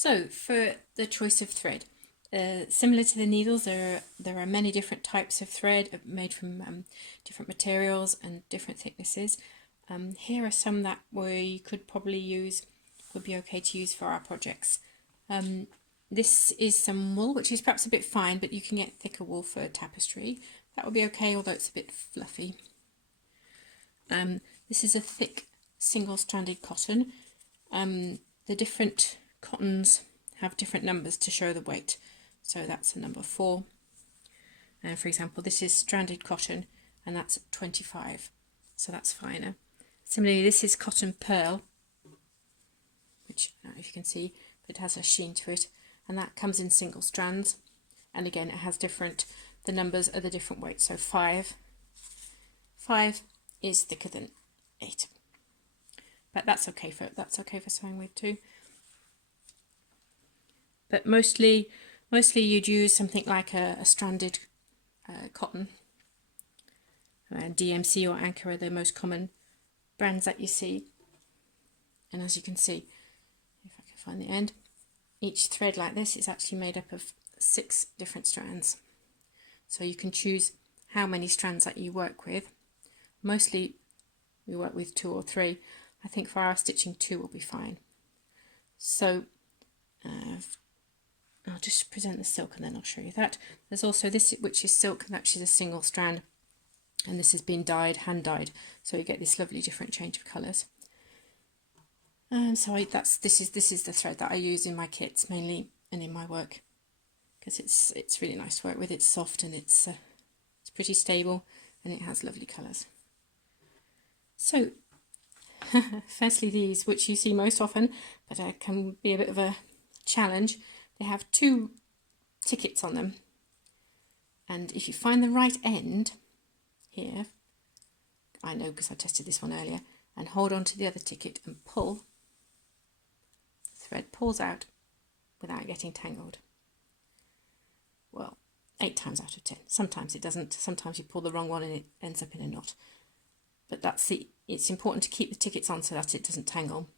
So for the choice of thread, similar to the needles, there are many different types of thread made from different materials and different thicknesses. Here are some that we could probably use, would be okay to use for our projects. This is some wool, which is perhaps a bit fine, but you can get thicker wool for tapestry. That would be okay, although it's a bit fluffy. This is a thick single-stranded cotton. The different cottons have different numbers to show the weight. So that's a number 4. For example, this is stranded cotton, and that's 25. So that's finer. Similarly, this is cotton pearl, which I don't know if you can see, but it has a sheen to it, and that comes in single strands. And again, it has different, the numbers are the different weights. So 5 is thicker than 8. But that's okay for sewing with too. But mostly you'd use something like a stranded cotton. DMC or Anchor are the most common brands that you see. And as you can see, if I can find the end, each thread like this is actually made up of 6 different strands. So you can choose how many strands that you work with. Mostly we work with 2 or 3. I think for our stitching 2 will be fine. So I'll just present the silk and then I'll show you that. There's also this, which is silk, and actually is a single strand, and this has been dyed, hand dyed, so you get this lovely different change of colours. And so this is the thread that I use in my kits mainly and in my work, because it's really nice to work with. It's soft and it's pretty stable, and it has lovely colours. So firstly, these, which you see most often, but can be a bit of a challenge. They have 2 tickets on them, and if you find the right end here, I know because I tested this one earlier, and hold on to the other ticket and pull, the thread pulls out without getting tangled. Well, 8 times out of 10. Sometimes it doesn't. Sometimes you pull the wrong one and it ends up in a knot. But it's important to keep the tickets on so that it doesn't tangle.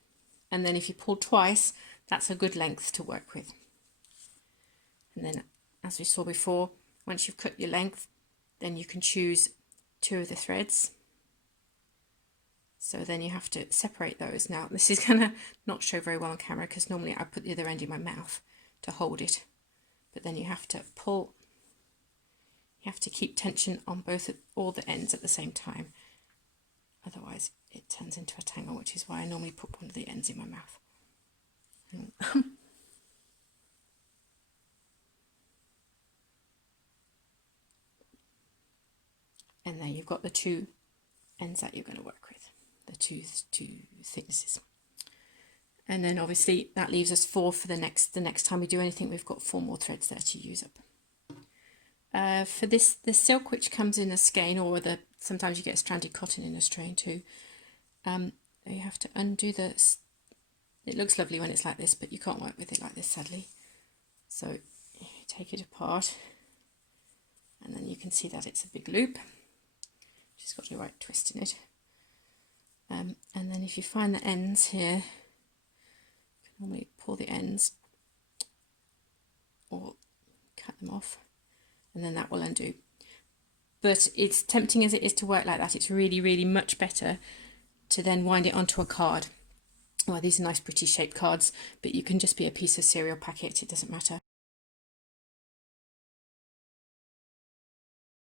And then if you pull twice, that's a good length to work with. And then, as we saw before, once you've cut your length, then you can choose 2 of the threads. So then you have to separate those. Now, this is going to not show very well on camera because normally I put the other end in my mouth to hold it. But then you have to pull, you have to keep tension on all the ends at the same time. Otherwise, it turns into a tangle, which is why I normally put one of the ends in my mouth. And then you've got the 2 ends that you're going to work with, the two thicknesses. And then obviously that leaves us 4 for the next time we do anything. We've got 4 more threads there to use up. For this, the silk, which comes in a skein, or sometimes you get stranded cotton in a strain too. You have to undo this. It looks lovely when it's like this, but you can't work with it like this, sadly. So you take it apart, and then you can see that it's a big loop. Just got the right twist in it. And then if you find the ends here, you can normally pull the ends or cut them off, and then that will undo. But it's tempting as it is to work like that, it's really, really much better to then wind it onto a card. Well, these are nice pretty shaped cards, but you can just be a piece of cereal packet, it doesn't matter.